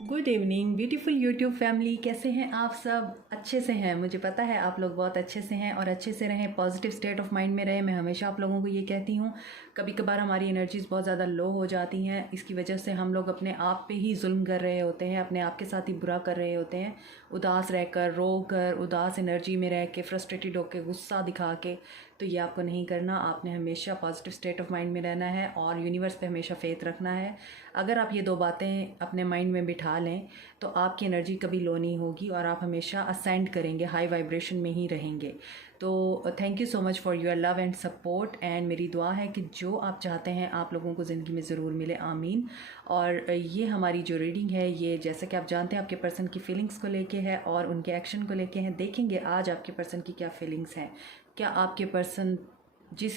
Good evening beautiful YouTube family, कैसे हैं आप सब? अच्छे से हैं, मुझे पता है आप लोग बहुत अच्छे से हैं और अच्छे से रहें, पॉजिटिव स्टेट ऑफ माइंड में रहें। मैं हमेशा आप लोगों को ये कहती हूँ, कभी कभार हमारी एनर्जीज़ बहुत ज़्यादा लो हो जाती हैं, इसकी वजह से हम लोग अपने आप पे ही जुल्म कर रहे होते हैं, अपने आप के साथ ही बुरा कर रहे होते हैं, उदास रहकर, रो कर, उदास एनर्जी में रह के, फ्रस्ट्रेटेड होकर, गुस्सा दिखा के। तो ये आपको नहीं करना, आपने हमेशा पॉजिटिव स्टेट ऑफ माइंड में रहना है और यूनिवर्स पे हमेशा फेथ रखना है। अगर आप ये दो बातें अपने माइंड में बिठा लें तो आपकी एनर्जी कभी लो नहीं होगी और आप हमेशा असेंड करेंगे, हाई वाइब्रेशन में ही रहेंगे। तो thank you so much for your love and support, and मेरी दुआ है कि जो आप चाहते हैं आप लोगों को ज़िंदगी में ज़रूर मिले, आमीन। और ये हमारी जो रीडिंग है, ये जैसा कि आप जानते हैं आपके पर्सन की फीलिंग्स को लेके है और उनके एक्शन को लेके हैं। देखेंगे आज आपके पर्सन की क्या फीलिंग्स हैं, क्या आपके पर्सन जिस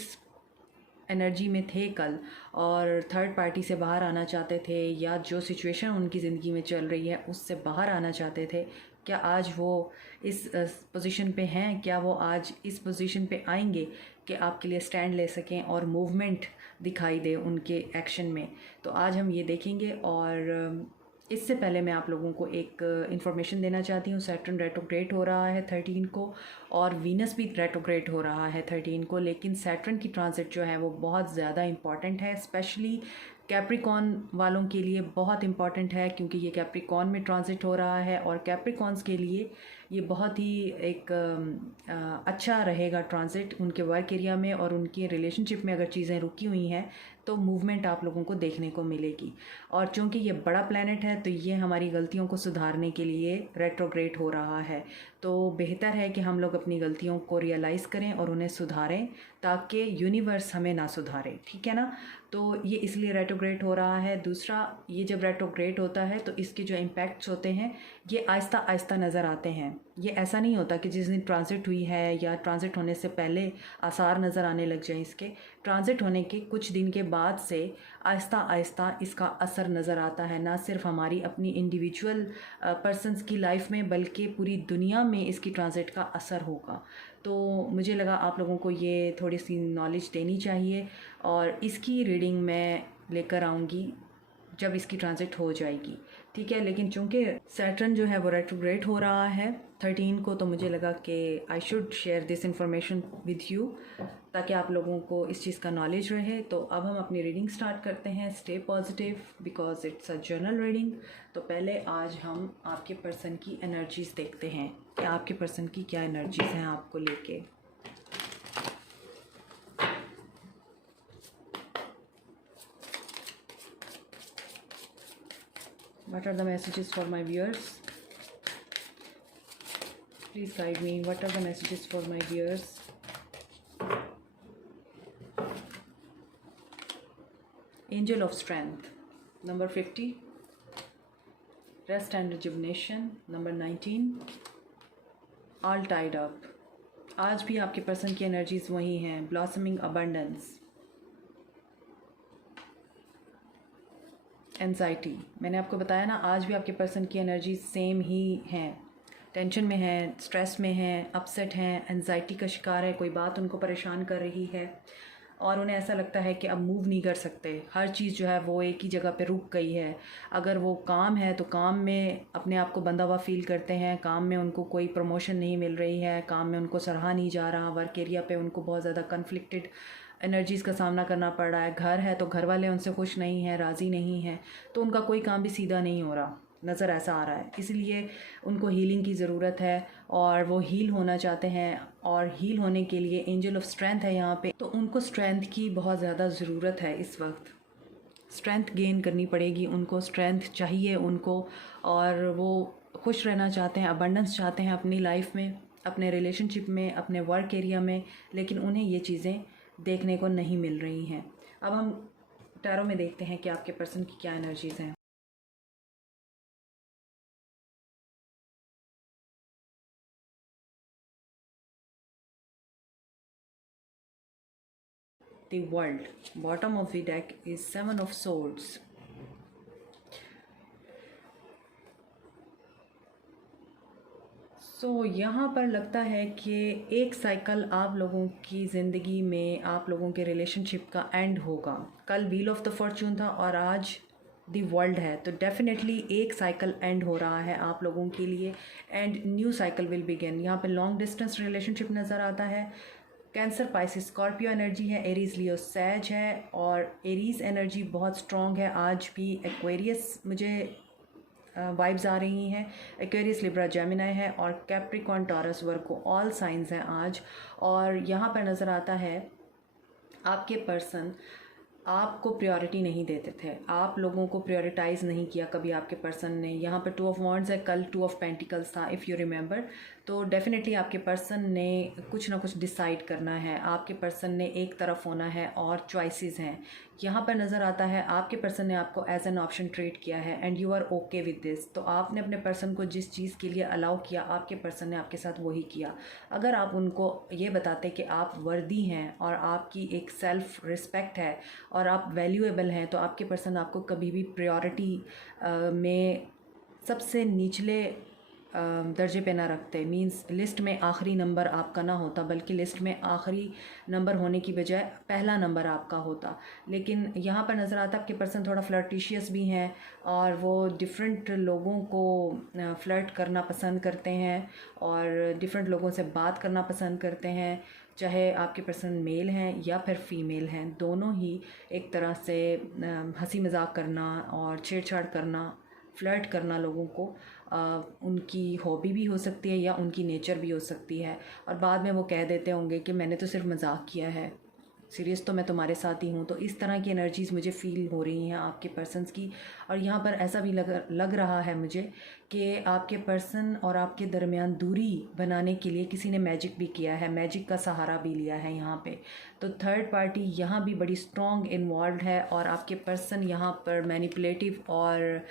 एनर्जी में थे कल और थर्ड पार्टी से बाहर आना चाहते थे, या जो सिचुएशन उनकी ज़िंदगी में चल रही है उससे बाहर आना चाहते थे, क्या आज वो इस पोजीशन पे हैं? क्या वो आज इस पोजीशन पे आएंगे कि आपके लिए स्टैंड ले सकें और मूवमेंट दिखाई दे उनके एक्शन में? तो आज हम ये देखेंगे। और इससे पहले मैं आप लोगों को एक इन्फॉर्मेशन देना चाहती हूँ। सैटर्न रेट्रोग्रेड हो रहा है 13 को और वीनस भी रेट्रोग्रेड हो रहा है 13 को, लेकिन सैटर्न की ट्रांजिट जो है वो बहुत ज़्यादा इंपॉर्टेंट है, स्पेशली कैप्रिकॉन वालों के लिए बहुत इंपॉर्टेंट है, क्योंकि ये कैप्रिकॉन में ट्रांजिट हो रहा है और कैप्रिकॉन्स के लिए ये बहुत ही एक अच्छा रहेगा ट्रांजिट उनके वर्क एरिया में और उनके रिलेशनशिप में। अगर चीज़ें रुकी हुई हैं तो मूवमेंट आप लोगों को देखने को मिलेगी। और चूँकि ये बड़ा प्लैनेट है तो ये हमारी गलतियों को सुधारने के लिए रेट्रोग्रेड हो रहा है। तो बेहतर है कि हम लोग अपनी गलतियों को रियलाइज़ करें और उन्हें सुधारें, ताकि यूनिवर्स हमें ना सुधारे, ठीक है ना। तो ये इसलिए रेट्रोग्रेड हो रहा है। दूसरा, ये जब रेट्रोग्रेड होता है तो इसके जो इम्पैक्ट्स होते हैं ये आहिस्ता आहिस्ता नज़र आते हैं। ये ऐसा नहीं होता कि जिस दिन ट्रांजिट हुई है या ट्रांजिट होने से पहले आसार नज़र आने लग जाएं इसके। ट्रांजिट होने के कुछ दिन के बाद से आहिस्ता आहिस्ता इसका असर नज़र आता है, ना सिर्फ हमारी अपनी इंडिविजुअल पर्सनस की लाइफ में बल्कि पूरी दुनिया में इसकी ट्रांजिट का असर होगा। तो मुझे लगा आप लोगों को ये थोड़ी सी नॉलेज देनी चाहिए और इसकी रीडिंग मैं लेकर आऊँगी जब इसकी ट्रांजिट हो जाएगी, ठीक है। लेकिन चूंकि सैटर्न जो है वो रेट्रोग्रेड हो रहा है 13 को, तो मुझे लगा कि I should share this information with you, ताकि आप लोगों को इस चीज़ का नॉलेज रहे। तो अब हम अपनी रीडिंग स्टार्ट करते हैं। Stay positive because it's a journal reading. तो पहले आज हम आपके पर्सन की एनर्जीज़ देखते हैं कि आपके पर्सन की क्या एनर्जीज़ हैं आपको लेके। What are the messages for my viewers? Please guide me. What are the messages for my viewers? Angel of Strength, number 50. Rest and Rejuvenation, number 19. All Tied Up. आज भी आपके पर्सन की energies वही हैं। Blossoming Abundance. Anxiety, मैंने आपको बताया ना, आज भी आपके पर्सन की एनर्जी सेम ही हैं। टेंशन में हैं, स्ट्रेस में हैं, अपसेट हैं, एंजाइटी का शिकार है, कोई बात उनको परेशान कर रही है और उन्हें ऐसा लगता है कि अब मूव नहीं कर सकते। हर चीज़ जो है वो एक ही जगह पे रुक गई है। अगर वो काम है तो काम में अपने आप को बंधा हुआ फील करते हैं, काम में उनको कोई प्रमोशन नहीं मिल रही है, काम में उनको सराहा नहीं जा रहा, वर्क एरिया पे उनको बहुत ज़्यादा कन्फ्लिक्टेड एनर्जीज़ का सामना करना पड़ रहा है। घर है तो घर वाले उनसे खुश नहीं हैं, राज़ी नहीं हैं, तो उनका कोई काम भी सीधा नहीं हो रहा, नज़र ऐसा आ रहा है। इसलिए उनको हीलिंग की ज़रूरत है और वो हील होना चाहते हैं और हील होने के लिए एंजल ऑफ स्ट्रेंथ है यहाँ पे, तो उनको स्ट्रेंथ की बहुत ज़्यादा ज़रूरत है इस वक्त। स्ट्रेंथ गेन करनी पड़ेगी उनको, स्ट्रेंथ चाहिए उनको, और वो खुश रहना चाहते हैं, अबंडेंस चाहते हैं अपनी लाइफ में, अपने रिलेशनशिप में, अपने वर्क एरिया में, लेकिन उन्हें ये चीज़ें देखने को नहीं मिल रही हैं। अब हम टैरो में देखते हैं कि आपके पर्सन की क्या एनर्जीज़ हैं। The World. Bottom of the deck is 7 of Swords. सो यहाँ पर लगता है कि एक साइकिल आप लोगों की ज़िंदगी में, आप लोगों के रिलेशनशिप का एंड होगा। कल व्हील ऑफ द फॉर्च्यून था और आज दी वर्ल्ड है। तो डेफिनेटली एक साइकिल एंड हो रहा है आप लोगों के लिए and new cycle will begin. यहाँ पे लॉन्ग डिस्टेंस रिलेशनशिप नज़र आता है। कैंसर, पाइसिस, स्कॉर्पियो एनर्जी है, एरीज, लियो, सैज है और एरीज एनर्जी बहुत स्ट्रॉन्ग है आज भी। एक्वेरियस मुझे वाइब्स आ रही हैं। एक्वेरियस, लिब्रा, जेमिनाई है और कैप्रिकॉर्न, टॉरस, वर्गो ऑल साइंस हैं आज। और यहाँ पर नज़र आता है आपके पर्सन आपको प्रायोरिटी नहीं देते थे, आप लोगों को प्रायोरिटाइज़ नहीं किया कभी आपके पर्सन ने। यहाँ पर 2 ऑफ वॉन्ड्स है, कल 2 ऑफ पेंटिकल्स था इफ़ यू रिमेंबर। तो डेफिनेटली आपके पर्सन ने कुछ ना कुछ डिसाइड करना है, आपके पर्सन ने एक तरफ होना है और चॉइसेस हैं। यहाँ पर नज़र आता है आपके पर्सन ने आपको एज एन ऑप्शन ट्रीट किया है and you are okay with this. तो आपने अपने पर्सन को जिस चीज़ के लिए अलाउ किया, आपके पर्सन ने आपके साथ वही किया। अगर आप उनको ये बताते कि आप वर्दी हैं और आपकी एक सेल्फ रिस्पेक्ट है और आप वैल्यूएबल हैं, तो आपके पर्सन आपको कभी भी प्रायोरिटी में सबसे निचले दर्जे पे ना रखते। मींस लिस्ट में आखिरी नंबर आपका ना होता, बल्कि लिस्ट में आखिरी नंबर होने की बजाय पहला नंबर आपका होता। लेकिन यहाँ पर नज़र आता है आपके पर्सन थोड़ा फ्लर्टिशियस भी हैं और वो डिफरेंट लोगों को फ्लर्ट करना पसंद करते हैं और डिफरेंट लोगों से बात करना पसंद करते हैं, चाहे आपके पर्सन मेल हैं या फिर फीमेल हैं। दोनों ही एक तरह से हंसी मजाक करना और छेड़छाड़ करना, फ्लर्ट करना लोगों को उनकी हॉबी भी हो सकती है या उनकी नेचर भी हो सकती है। और बाद में वो कह देते होंगे कि मैंने तो सिर्फ मजाक किया है, सीरियस तो मैं तुम्हारे साथ ही हूँ। तो इस तरह की एनर्जीज़ मुझे फ़ील हो रही हैं आपके पर्सन्स की। और यहाँ पर ऐसा भी लग रहा है मुझे कि आपके पर्सन और आपके दरमियान दूरी बनाने के लिए किसी ने मैजिक भी किया है, मैजिक का सहारा भी लिया है यहाँ पे। तो थर्ड पार्टी यहाँ भी बड़ी स्ट्रॉन्ग इन्वॉल्व है और आपके पर्सन यहाँ पर मैनिपुलेटिव और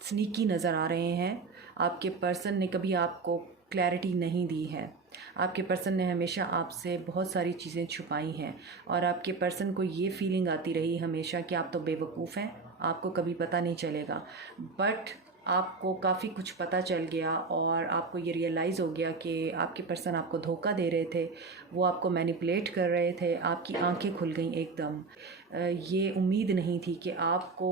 स्नीकी नज़र आ रहे हैं। आपके पर्सन ने कभी आपको क्लैरिटी नहीं दी है, आपके पर्सन ने हमेशा आपसे बहुत सारी चीज़ें छुपाई हैं और आपके पर्सन को ये फीलिंग आती रही हमेशा कि आप तो बेवकूफ़ हैं, आपको कभी पता नहीं चलेगा। बट आपको काफ़ी कुछ पता चल गया और आपको ये रियलाइज़ हो गया कि आपके पर्सन आपको धोखा दे रहे थे, वो आपको मैनिपुलेट कर रहे थे। आपकी आंखें खुल गईं एकदम। ये उम्मीद नहीं थी कि आपको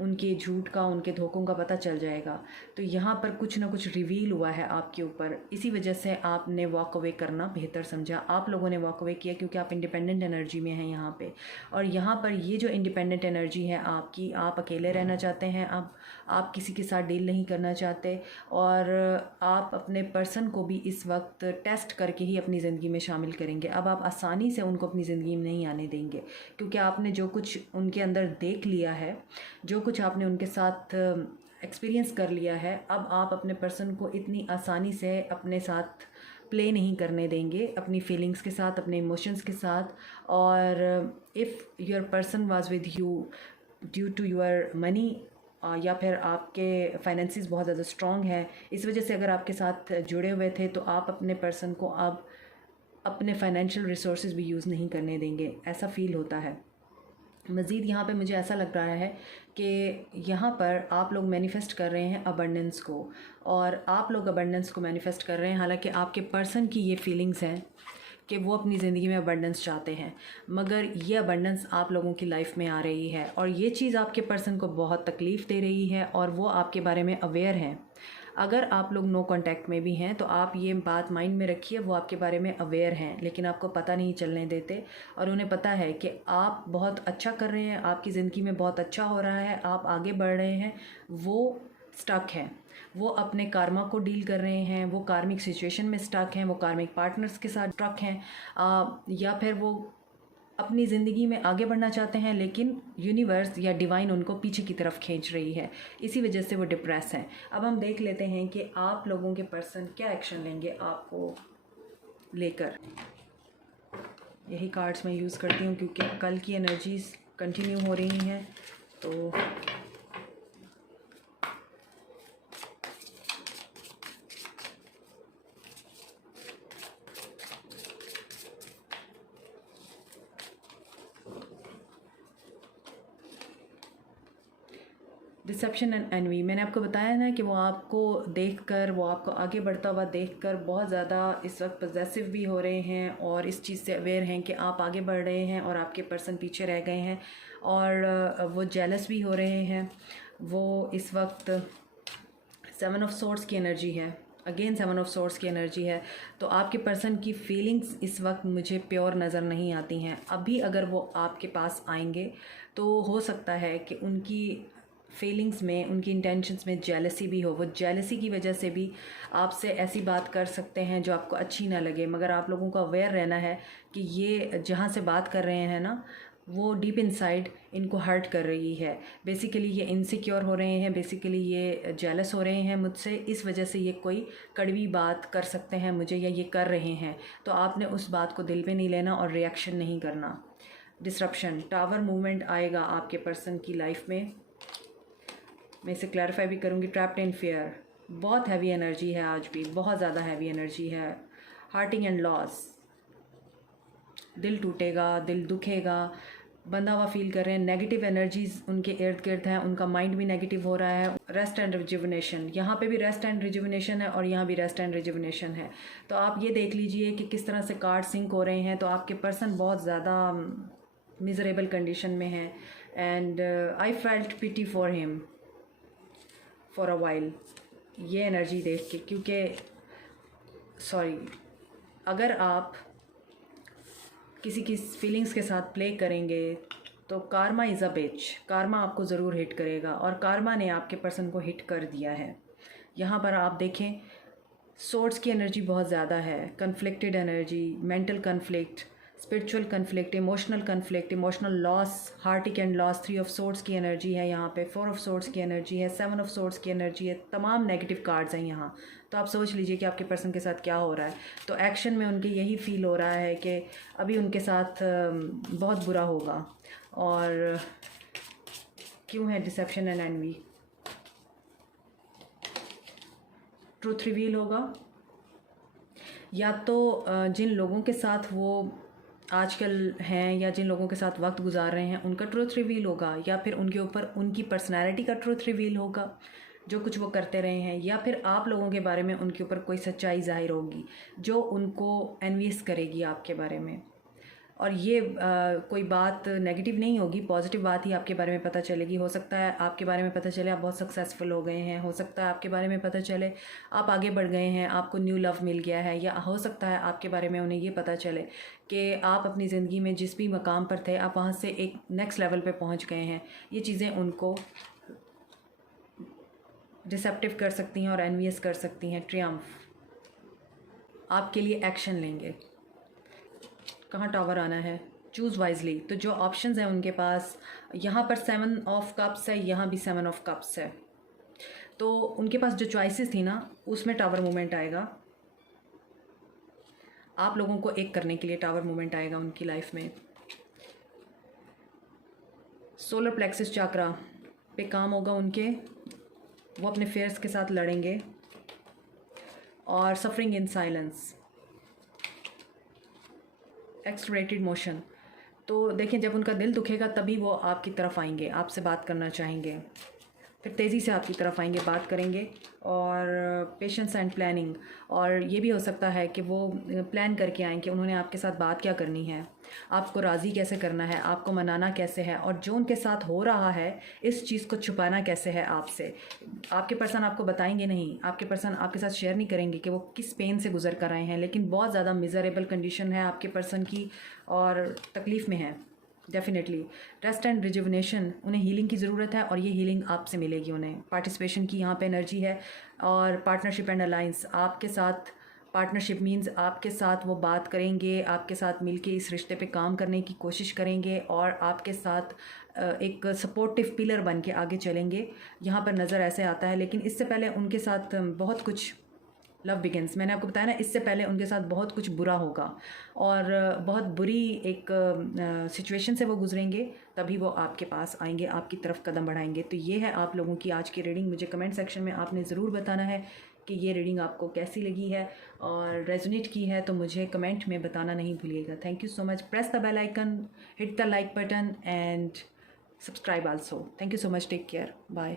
उनके झूठ का, उनके धोखों का पता चल जाएगा। तो यहाँ पर कुछ ना कुछ रिवील हुआ है आपके ऊपर, इसी वजह से आपने वॉक अवे करना बेहतर समझा। आप लोगों ने वॉक अवे किया क्योंकि आप इंडिपेंडेंट एनर्जी में हैं यहाँ पे। और यहाँ पर ये जो इंडिपेंडेंट एनर्जी है आपकी, आप अकेले रहना चाहते हैं, आप किसी के साथ डील नहीं करना चाहते और आप अपने पर्सन को भी इस वक्त टेस्ट करके ही अपनी ज़िंदगी में शामिल करेंगे। अब आप आसानी से उनको अपनी ज़िंदगी में नहीं आने देंगे क्योंकि आपने जो कुछ उनके अंदर देख लिया है, जो कुछ आपने उनके साथ एक्सपीरियंस कर लिया है, अब आप अपने पर्सन को इतनी आसानी से अपने साथ प्ले नहीं करने देंगे, अपनी फीलिंग्स के साथ, अपने इमोशंस के साथ। और if your person was with you due to your money या फिर आपके फाइनेंसिस बहुत ज़्यादा स्ट्रॉन्ग है, इस वजह से अगर आपके साथ जुड़े हुए थे, तो आप अपने पर्सन को अब अपने फाइनेंशियल रिसोर्सेज भी यूज़ नहीं करने देंगे, ऐसा फ़ील होता है। मज़ीद यहाँ पे मुझे ऐसा लग रहा है कि यहाँ पर आप लोग मैनिफेस्ट कर रहे हैं अबंडेंस को, और आप लोग अबंडेंस को मैनिफेस्ट कर रहे हैं। हालांकि आपके पर्सन की ये फीलिंग्स हैं कि वो अपनी ज़िंदगी में अबंडेंस चाहते हैं, मगर ये अबंडेंस आप लोगों की लाइफ में आ रही है और ये चीज़ आपके पर्सन को बहुत तकलीफ़ दे रही है और वो आपके बारे में अवेयर हैं। अगर आप लोग नो कांटेक्ट में भी हैं तो आप ये बात माइंड में रखिए, वो आपके बारे में अवेयर हैं लेकिन आपको पता नहीं चलने देते। और उन्हें पता है कि आप बहुत अच्छा कर रहे हैं, आपकी ज़िंदगी में बहुत अच्छा हो रहा है, आप आगे बढ़ रहे हैं। वो स्टक हैं, वो अपने कार्मा को डील कर रहे हैं, वो कार्मिक सिचुएशन में स्टक हैं, वो कार्मिक पार्टनर्स के साथ स्टक हैं, या फिर वो अपनी ज़िंदगी में आगे बढ़ना चाहते हैं लेकिन यूनिवर्स या डिवाइन उनको पीछे की तरफ खींच रही है, इसी वजह से वो डिप्रेस हैं। अब हम देख लेते हैं कि आप लोगों के पर्सन क्या एक्शन लेंगे आपको लेकर। यही कार्ड्स मैं यूज़ करती हूँ क्योंकि कल की एनर्जीज कंटिन्यू हो रही हैं। तो डिसेप्शन एंड एनवी, मैंने आपको बताया ना कि वो आपको देखकर, वो आपको आगे बढ़ता हुआ देखकर बहुत ज़्यादा इस वक्त पॉजेसिव भी हो रहे हैं और इस चीज़ से अवेयर हैं कि आप आगे बढ़ रहे हैं और आपके पर्सन पीछे रह गए हैं, और वो जेलस भी हो रहे हैं। वो इस वक्त 7 ऑफ सोर्ड्स की एनर्जी है, अगेन 7 ऑफ सोर्ड्स की एनर्जी है। तो आपके पर्सन की फीलिंग्स इस वक्त मुझे प्योर नज़र नहीं आती हैं। अभी अगर वो आपके पास आएंगे तो हो सकता है कि उनकी फीलिंग्स में, उनकी इंटेंशंस में जेलसी भी हो। वो जेलसी की वजह से भी आपसे ऐसी बात कर सकते हैं जो आपको अच्छी ना लगे, मगर आप लोगों को अवेयर रहना है कि ये जहाँ से बात कर रहे हैं ना, वो डीप इनसाइड इनको हर्ट कर रही है। बेसिकली ये इनसिक्योर हो रहे हैं, बेसिकली ये जेलस हो रहे हैं मुझसे, इस वजह से ये कोई कड़वी बात कर सकते हैं मुझे, या ये कर रहे हैं। तो आपने उस बात को दिल पे नहीं लेना और रिएक्शन नहीं करना। डिसरप्शन, टावर मूवमेंट आएगा आपके पर्सन की लाइफ में। मैं इसे क्लैरिफाई भी करूँगी। ट्रैप्ड इन फियर, बहुत हैवी एनर्जी है आज भी, बहुत ज़्यादा हैवी एनर्जी है। हार्टिंग एंड लॉस, दिल टूटेगा, दिल दुखेगा, बंधा हुआ फील कर रहे हैं। नेगेटिव एनर्जीज उनके इर्द गिर्द हैं, उनका माइंड भी नेगेटिव हो रहा है। रेस्ट एंड रिजुविनेशन, यहाँ पे भी रेस्ट एंड रिजुविनेशन है और यहाँ भी रेस्ट एंड रिजुविनेशन है। तो आप ये देख लीजिए कि किस तरह से कार्ड सिंक हो रहे हैं। तो आपके पर्सन बहुत ज़्यादा मिजरेबल कंडीशन में है। And I felt pity for him for a while, ये एनर्जी देख के, क्योंकि अगर आप किसी की फीलिंग्स के साथ प्ले करेंगे तो karma is a bitch, karma आपको ज़रूर हिट करेगा, और कार्मा ने आपके पर्सन को हिट कर दिया है। यहाँ पर आप देखें सोर्ड्स की एनर्जी बहुत ज़्यादा है, conflicted energy, mental conflict, spiritual conflict, emotional loss, heartache and loss. 3 of swords की एनर्जी है यहाँ पे, 4 ऑफ सोर्ड्स की एनर्जी है, 7 ऑफ सोर्ड्स की एनर्जी है। तमाम नेगेटिव कार्ड्स हैं यहाँ। तो आप सोच लीजिए कि आपके पर्सन के साथ क्या हो रहा है। तो एक्शन में उनके यही फील हो रहा है कि अभी उनके साथ बहुत बुरा होगा। और क्यों है deception and envy? Truth reveal होगा, या तो जिन लोगों के साथ वो आजकल हैं या जिन लोगों के साथ वक्त गुजार रहे हैं उनका ट्रूथ रिवील होगा, या फिर उनके ऊपर उनकी पर्सनैलिटी का ट्रूथ रिवील होगा जो कुछ वो करते रहे हैं, या फिर आप लोगों के बारे में उनके ऊपर कोई सच्चाई ज़ाहिर होगी जो उनको एनवियस करेगी आपके बारे में। और ये कोई बात नेगेटिव नहीं होगी, पॉजिटिव बात ही आपके बारे में पता चलेगी। हो सकता है आपके बारे में पता चले आप बहुत सक्सेसफुल हो गए हैं, हो सकता है आपके बारे में पता चले आप आगे बढ़ गए हैं, आपको न्यू लव मिल गया है, या हो सकता है आपके बारे में उन्हें ये पता चले कि आप अपनी ज़िंदगी में जिस भी मकाम पर थे आप वहाँ से एक नेक्स्ट लेवल पे पहुँच गए हैं। ये चीज़ें उनको डिसेप्टिव कर सकती हैं और एनवियस कर सकती हैं। ट्रियम्फ, आपके लिए एक्शन लेंगे। कहाँ टावर आना है? Choose wisely. तो जो ऑप्शंस हैं उनके पास, यहाँ पर 7 ऑफ कप्स है, यहाँ भी 7 ऑफ कप्स है। तो उनके पास जो चॉइसेस थी ना उसमें टावर मूवमेंट आएगा। आप लोगों को एक करने के लिए टावर मूवमेंट आएगा उनकी लाइफ में। सोलर प्लेक्सिस चाक्रा पे काम होगा उनके, वो अपने फेयर्स के साथ लड़ेंगे। और suffering in silence, accelerated motion. तो देखें जब उनका दिल दुखेगा तभी वो आपकी तरफ आएंगे, आपसे बात करना चाहेंगे, फिर तेज़ी से आपकी तरफ आएंगे, बात करेंगे। और पेशेंस एंड प्लानिंग, और ये भी हो सकता है कि वो प्लान करके आएँ कि उन्होंने आपके साथ बात क्या करनी है, आपको राज़ी कैसे करना है, आपको मनाना कैसे है, और जो उनके साथ हो रहा है इस चीज़ को छुपाना कैसे है आपसे। आपके पर्सन आपको बताएंगे नहीं, आपके पर्सन आपके साथ शेयर नहीं करेंगे कि वो किस पेन से गुजर कर आए हैं, लेकिन बहुत ज़्यादा मिजरेबल कंडीशन है आपके पर्सन की और तकलीफ़ में है डेफिनेटली। रेस्ट एंड रिजुविनेशन, उन्हें हीलिंग की ज़रूरत है और ये हीलिंग आपसे मिलेगी उन्हें। पार्टिसिपेशन की यहाँ पे एनर्जी है। और पार्टनरशिप एंड अलाइंस, आपके साथ पार्टनरशिप मींस आपके साथ वो बात करेंगे, आपके साथ मिलके इस रिश्ते पे काम करने की कोशिश करेंगे और आपके साथ एक सपोर्टिव पिलर बन के आगे चलेंगे, यहाँ पर नज़र ऐसे आता है। लेकिन इससे पहले उनके साथ बहुत कुछ लव बिगिंस, मैंने आपको बताया ना, इससे पहले उनके साथ बहुत कुछ बुरा होगा और बहुत बुरी एक सिचुएशन से वो गुजरेंगे, तभी वो आपके पास आएंगे, आपकी तरफ कदम बढ़ाएंगे। तो ये है आप लोगों की आज की रीडिंग। मुझे कमेंट सेक्शन में आपने ज़रूर बताना है कि ये रीडिंग आपको कैसी लगी है और रेजोनेट की है, तो मुझे कमेंट में बताना नहीं भूलिएगा। Thank you so much. Press the bell icon, hit the like button and subscribe also. Thank you so much. Take care. Bye.